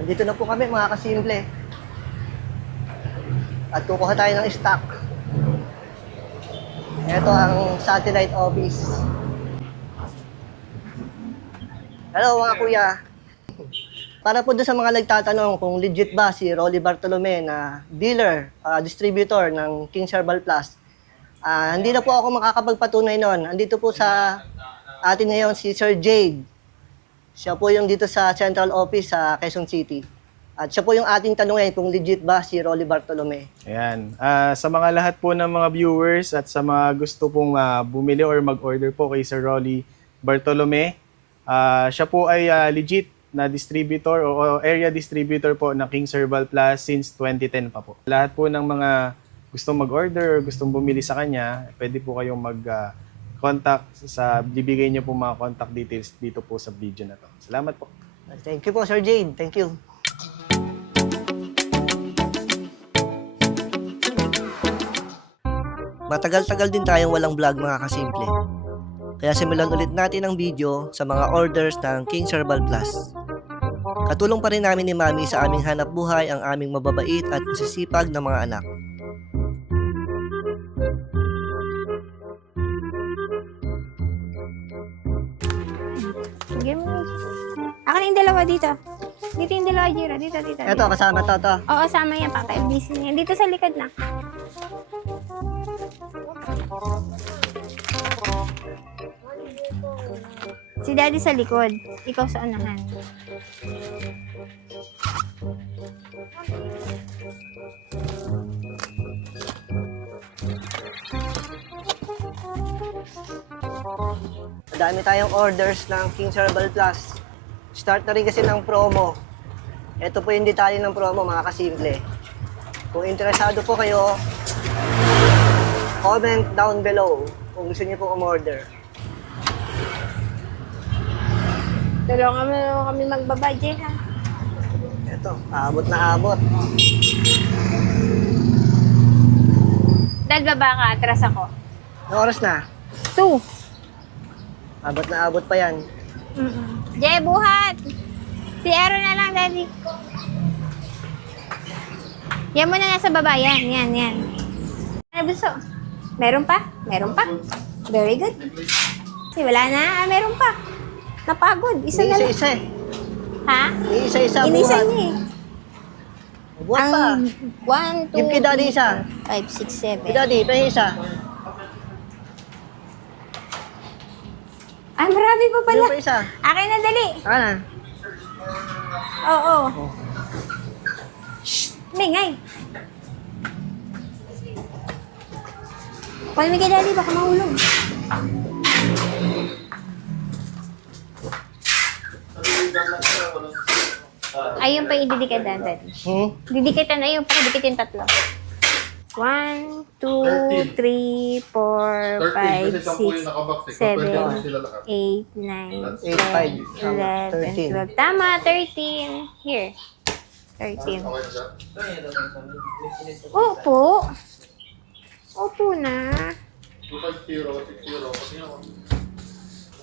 Nandito na po kami mga kasimple. At kukuha tayo ng stock. Ito ang satellite office. Hello mga kuya. Para po doon sa mga nagtatanong kung legit ba si Rolly Bartolome na dealer, distributor ng King's Herbal Plus. Hindi na po ako makakapagpatunay noon. Andito po sa atin ngayon si Sir Jade. Siya po yung dito sa central office sa Quezon City. At siya po yung ating tanungin kung legit ba si Rolly Bartolome. Ayan. Sa mga lahat po ng mga viewers at sa mga gusto pong bumili or mag-order po kay Sir Rolly Bartolome, siya po ay legit na distributor o area distributor po ng King's Herbal Plus since 2010 pa po. Lahat po ng mga gustong mag-order or gustong bumili sa kanya, pwede po kayong mag-contact sa bibigay niyo po mga contact details dito po sa video na to. Salamat po. Thank you po, Sir Jade. Thank you. Matagal-tagal din tayong walang vlog mga kasimple. Kaya simulan ulit natin ang video sa mga orders ng King's Herbal Plus. Katulong pa rin namin ni Mami sa aming hanap buhay ang aming mababait at masisipag na mga anak. Sige mo. Akin yung dalawa dito. Dito yung dalawa, Jira. Dito. Ito, kasama to. Oo, sama yan. Paka-busy niya. Dito sa likod na. Si Daddy sa likod. Ikaw sa unahan. Madami tayong orders ng King's Herbal Plus. Start na rin kasi ng promo. Ito po yung detalye ng promo mga kasimple. Kung interesado po kayo, comment down below kung gusto niyo po umorder. Tulungan mo kami magbabudget, ha? Ito, abot na abot. Dad, baba ka. Atras ako. Anong oras na? 2. Abot na abot pa yan. Jay, buhat! Si Aaron na lang, Daddy. Yan mo na nasa baba. Yan. Ano gusto? Meron pa? Very good. Kasi wala na. Meron pa. Napagod. Isa na lang. Isa-isa eh. Ha? Isa-isa Inisa buhat. niya eh. Buhat pa. 1, 2, Give kay Daddy isa. 5, 6, 7. Kay Daddy, pa isa. Ay, marami pa pala. Yung pa isa. Akin na, dali. Ano? Oo. Shh! Mingay. Pwede kay Daddy, baka mahulog. Ayun pa ididikitan, Daddy. Didikitan, ayun pa didikitin 3. 1, 2, 3, 4, 5, 6, 7, 8, 9, 10, 11, 12. Tama, 13. Here. 13. Opo. Opo na.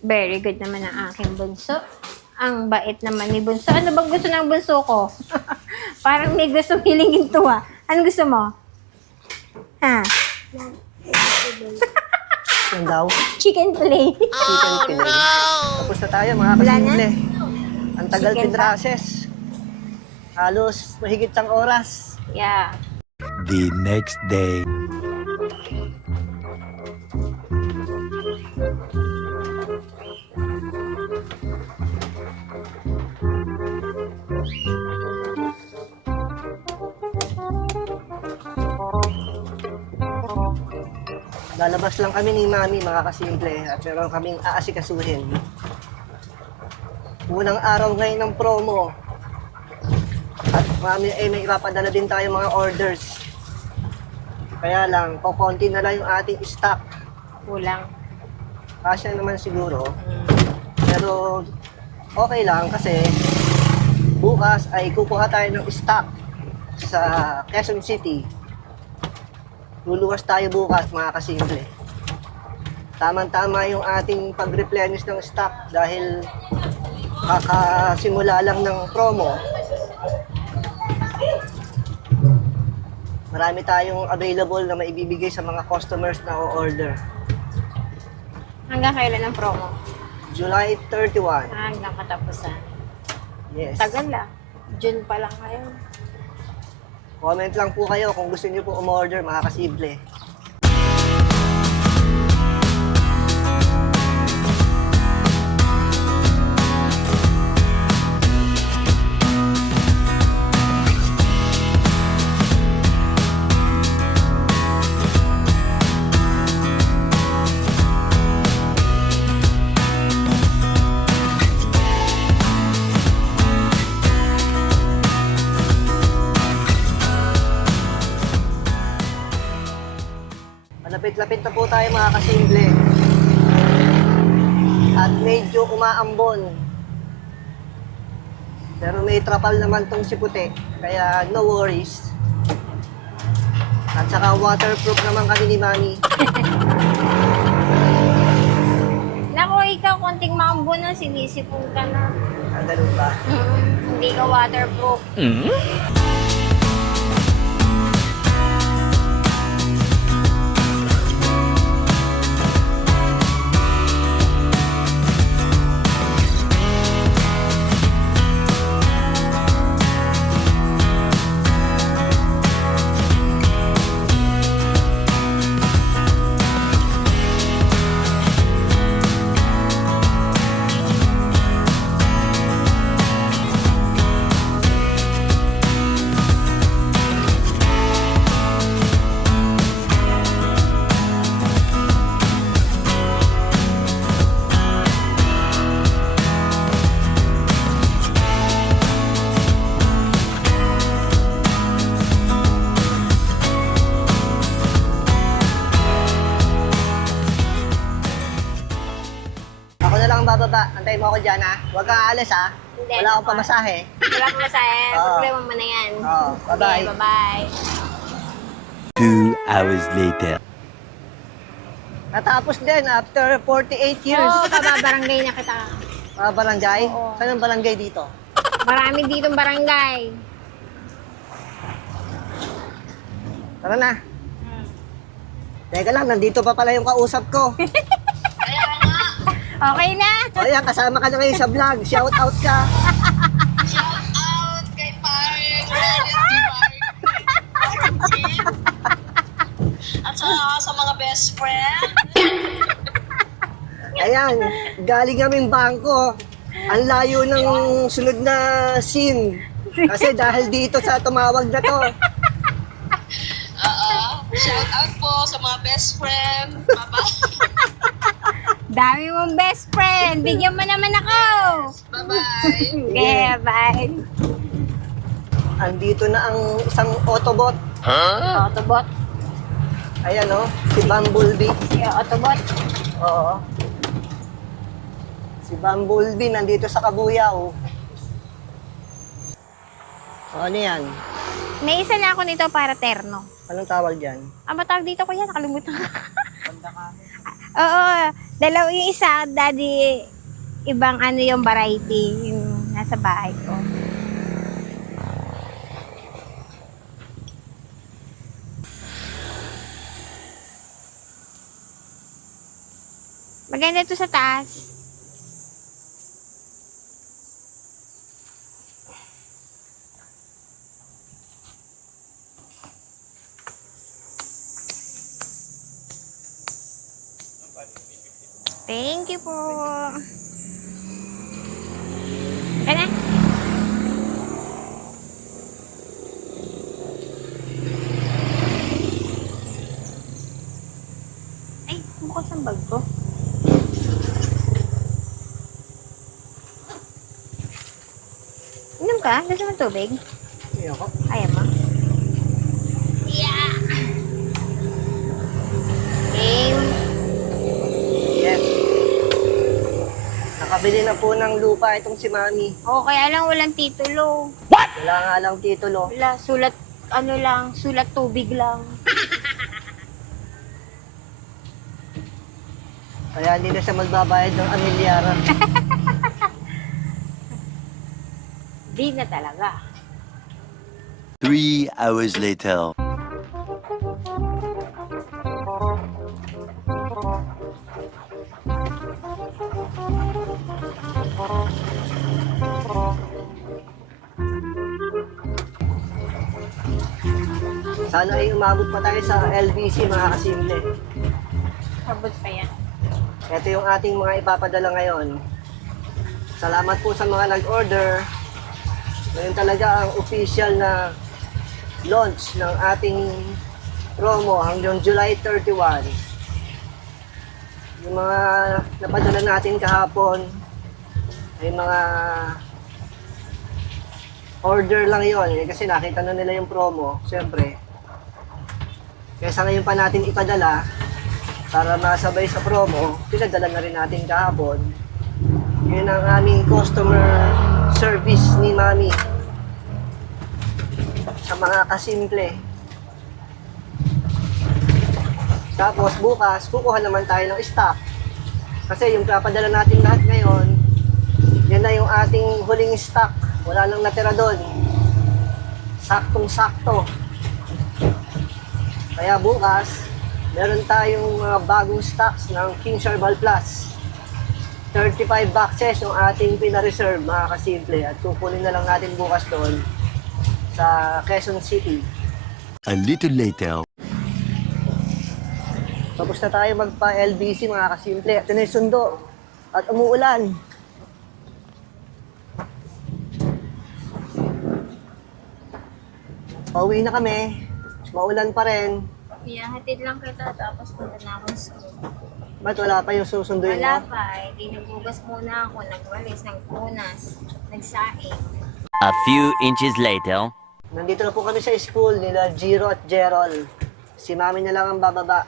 Very good naman ang aking bunso. Ang bait naman ni bunso. Ano bang gusto ng bunso ko? Parang may gusto hilingin to ah. Ano gusto mo? Ha? Yan daw. Chicken plate. Chicken fillet. Tapos na tayo mga Wala na? kasimple. Ang tagal Chicken pinrases. Halos mahigit sang oras. Yeah. The next day. Lalabas lang kami ni Mami mga kasimple at meron kaming aasikasuhin. Unang araw ngayon ng promo. At Mami may ipapadala din tayo mga orders. Kaya lang, kukunti na lang yung ating stock. Kulang. Kasya naman siguro. Pero okay lang kasi bukas ay kukuha tayo ng stock sa Quezon City. Luluwas tayo bukas mga kasimple. Tamang-tama yung ating pag-replenish ng stock dahil kakasimula lang ng promo. Marami tayong available na maibibigay sa mga customers na o-order. Hanggang kailan ang promo? July 31. Hanggang katapusan. Yes. Tagal lang. June pa lang ngayon. Comment lang po kayo kung gusto niyo po umorder, mga kasimple. Malapit-lapit na po tayo, mga kasimple. At medyo umaambon. Pero may trapal naman tong si Puti, kaya no worries. At saka waterproof naman kami ni Mami. Naku, ikaw, konting maambo na, sinisipon ka na. Ah, ganun ba? Hindi ka waterproof. Ako na lang ang bababa. Antayin mo ako dyan, ha? Huwag kang aalis, ha? Hindi, Wala akong ako. pamasahe. Wala ko masaya. Oo. Problema mo na yan. Oo, bye-bye. Okay, bye-bye. 2 hours later. Natapos din after 48 years. Oo, kababarangay na kita. Mga barangay? Oo. Saan ang barangay dito? Marami ditong barangay. Tara na. Teka lang, nandito pa pala yung kausap ko. Okay na? O yan, kasama ka na ngayon sa vlog. Shout out ka. Shout out kay Paring at sa mga best friend. Ayan, galing kaming bangko. Ang layo ng sunod na scene. Kasi dahil dito sa tumawag na to. Shout out po sa mga best friend. Bye-bye. Dami mong best friend. Bigyan mo naman ako. Bye-bye. Okay, bye. Andito na ang isang Autobot. Autobot. Ayan o, si Bumblebee. Si Autobot. Oo. Si Bumblebee nandito sa Kabuyaw. O, ano yan? May isa na ako nito para terno. Anong tawag dyan? Ang matawag dito ko yan, nakalimutan ko. Oo, dalawa yung isa, daddy, ibang ano yung variety, yung nasa bahay ko. Maganda to sa taas. Thank you po. Okay na. Ay, bukas ang bag ko. Inom ka? Gusto mo tubig? Ayan ko. Ayaw mo? Yeah! Game. Yes. Nakabili na po ng lupa itong si Mami. Oo, kaya lang walang titulo. Wala nga lang titulo. Wala, sulat, ano lang, sulat tubig lang. Kaya hindi na siya magbabayad ng amilyara. Di na talaga. 3 hours later. Sana ay umabot pa tayo sa LBC mga kasimple. Abot pa yan. Ito yung ating mga ipapadala ngayon. Salamat po sa mga nag-order. Ngayon talaga ang official na launch ng ating promo hanggang July 31. Yung mga napadala natin kahapon ay mga order lang yon kasi nakita na nila yung promo, syempre. Kaya ngayon pa natin ipadala para masabay sa promo, pinadala na rin natin kahapon. Yun ang aming customer service ni Mami sa mga kasimple. Tapos bukas, kukuha naman tayo ng stock. Kasi yung papadala natin lahat ngayon, yan na yung ating huling stock. Wala nang natira doon. Saktong-sakto. Kaya bukas, meron tayong mga bagong stocks ng King's Herbal Plus. 35 boxes yung ating pina-reserve mga kasimple. At kukunin na lang natin bukas doon sa Quezon City. A little later. Tapos na tayo magpa-LBC mga kasimple. Ito na yung sundo. At umuulan. Pauwi na kami. Maulan pa rin. Hatid lang kita tapos punta na ako sa Ba't wala pa yung susunduin Wala mo? pa eh. Dinugugas muna ako. Nagwalis, nagpunas, nagsaing. A few inches later. Nandito na po kami sa school nila Jiro at Gerald. Si Mami na lang ang bababa.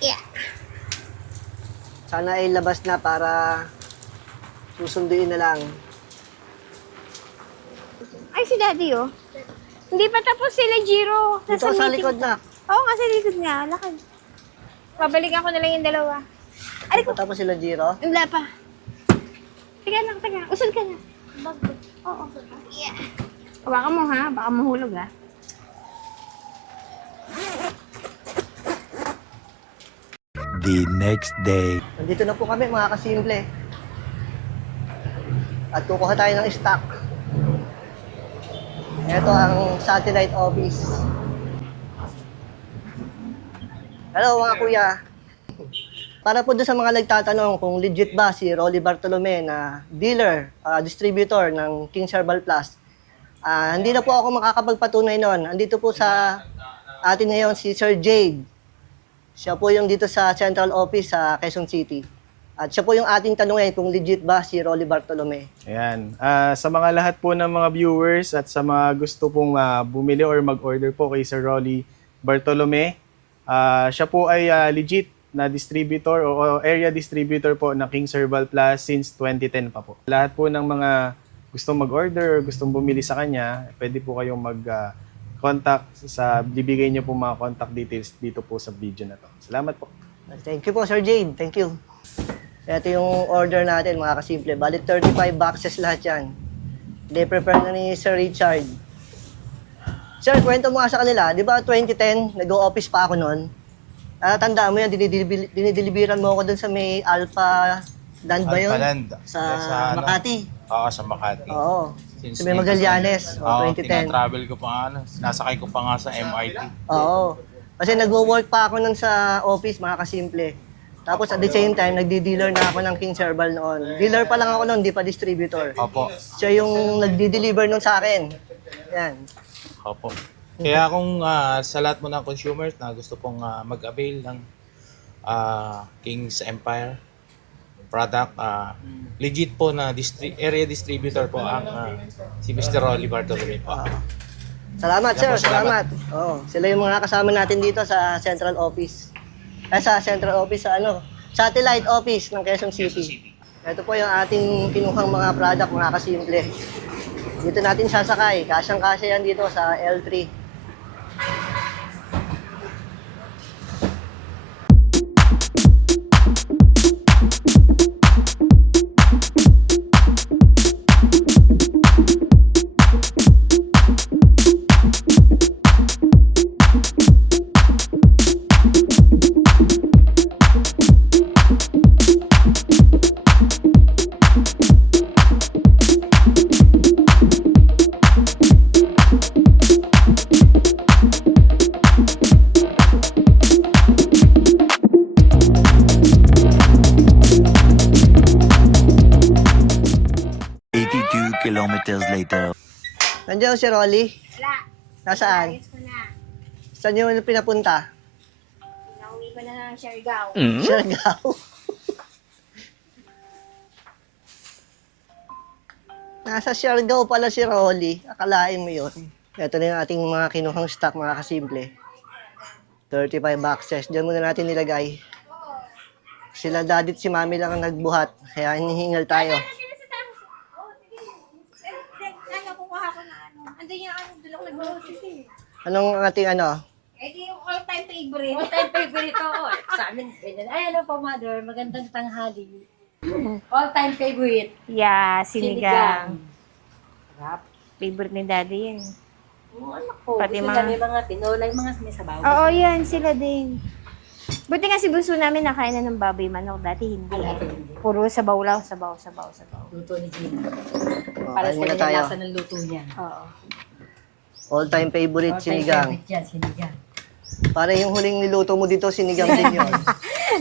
Yeah. Sana ay labas na para susunduin na lang. Ay, si Daddy oh. Hindi pa tapos sila, Jiro. Dito sa meeting. likod na. Oo, kasi likod nga. Lakad. Babalikan ko na lang yung dalawa. Aray ko. Tapos sila Jiro. Wala pa. Teka lang, teka. Usol ka na. Oo. Yeah. Baka mo ha. Baka mahulog ha. The next day. Nandito na po kami mga kasimple. At kukuha tayo ng stock. Ito ang satellite office. Hello mga kuya. Para po doon sa mga nagtatanong kung legit ba si Rolly Bartolome na dealer, distributor ng King's Herbal Plus. Hindi na po ako makakapagpatunay noon. Andito po sa atin ngayon si Sir Jade. Siya po yung dito sa central office sa Quezon City. At siya po yung ating tanungin kung legit ba si Rolly Bartolome. Ayan. Sa mga lahat po ng mga viewers at sa mga gusto pong bumili or mag-order po kay Sir Rolly Bartolome, siya po ay legit na distributor o area distributor po ng King's Herbal Plus since 2010 pa po. Lahat po ng mga gustong mag-order or gustong bumili sa kanya, pwede po kayong mag-contact bibigay niyo po mga contact details dito po sa video na to. Salamat po. Thank you po, Sir Jade. Thank you. Ito yung order natin, mga kasimple. Bali, 35 boxes lahat yan. Prepare na ni Sir Richard. Sir, kwento mo nga sa kanila. Di ba 2010, nag-o-office pa ako noon. Tandaan mo yan, dinideliveran mo ako dun sa may Alpha Land ba yun? Alpha Land. Sa Ano? Makati. Oo, sa Makati. Oo. Since Sa may Magallanes. Oo, 2010. tinatravel ko pa nga. Nasakay ko pa nga sa MRT. Oo. Kasi nagwo-work pa ako nun sa office, mga kasimple. Tapos at the same time, nagdi-dealer na ako ng King's Herbal noon. Dealer pa lang ako noon, di pa distributor. Opo. Siya yung nagdi-deliver nun sa akin. Yan. Opo. Kaya kung sa lahat mo ng consumers na gusto pong mag-avail ng King's Empire product, legit po na area distributor po ang si Mr. Rolly Bartolome po. Salamat, sir. Yan po, salamat. Salamat. Oo. Sila yung mga kasama natin dito sa central office. Sa central office, sa satellite office ng Quezon City. Ito po yung ating kinuhang mga product, mga kasimple. Dito natin sasakay. Kasyang-kasya yan dito sa L3. kilometers later. Nandiyan si Rolly. Wala. Nasaan? Ayos ko na. Saan yung pinapunta? Nauwi ko na ng Siargao. Siargao. Nasa Siargao pala si Rolly. Akalain mo yun. Ito na yung ating mga kinuhang stock, mga kasimple. 35 boxes. Diyan muna natin nilagay. Sila daddy at si mami lang ang nagbuhat. Kaya hinihingal tayo. Ano, kukuha ko na ano. Andun yung ano, doon ako nag-grocery. Anong ating ano? Eh, di yung all-time favorite. All-time favorite ko. Sa amin, ganyan. Ay, ano po, mother? Magandang tanghali. All-time favorite. Yeah, Sinigang. Sarap. Favorite ni daddy yan. Oh, anak ko. Pati Gusto mga- nila may mga tinola, yung mga may sabaw. Oo, yan. Sila din. Buti nga si bunso namin nakain na ng baboy manok. Dati hindi. Ala, hindi. Puro sabaw lang, sabaw. Luto ni Gina. Oh, Para kain sa muna kanya tayo. lasa ng luto niya. Oo. All-time favorite All-time sinigang. favorite yan, sinigang. Para yung huling niluto mo dito, sinigang din yun.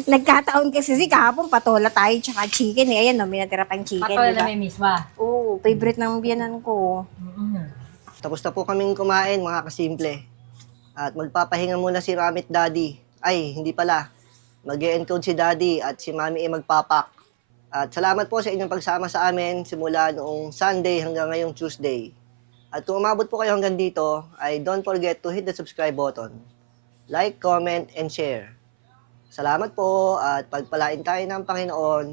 Nagkataon kasi kahapon patola tayo tsaka chicken. Eh, ayan no, may natira pang chicken, Patola di na ba? may miswa. Oo, favorite ng biyanan ko. Tapos na po kaming kumain, mga kasimple. At magpapahinga muna si Ramit Daddy. Ay, hindi pala. Mag-e-encode si Daddy at si Mami ay magpapak. At salamat po sa inyong pagsama sa amin simula noong Sunday hanggang ngayong Tuesday. At kung umabot po kayo hanggang dito, ay don't forget to hit the subscribe button. Like, comment, and share. Salamat po at pagpalain tayo ng Panginoon.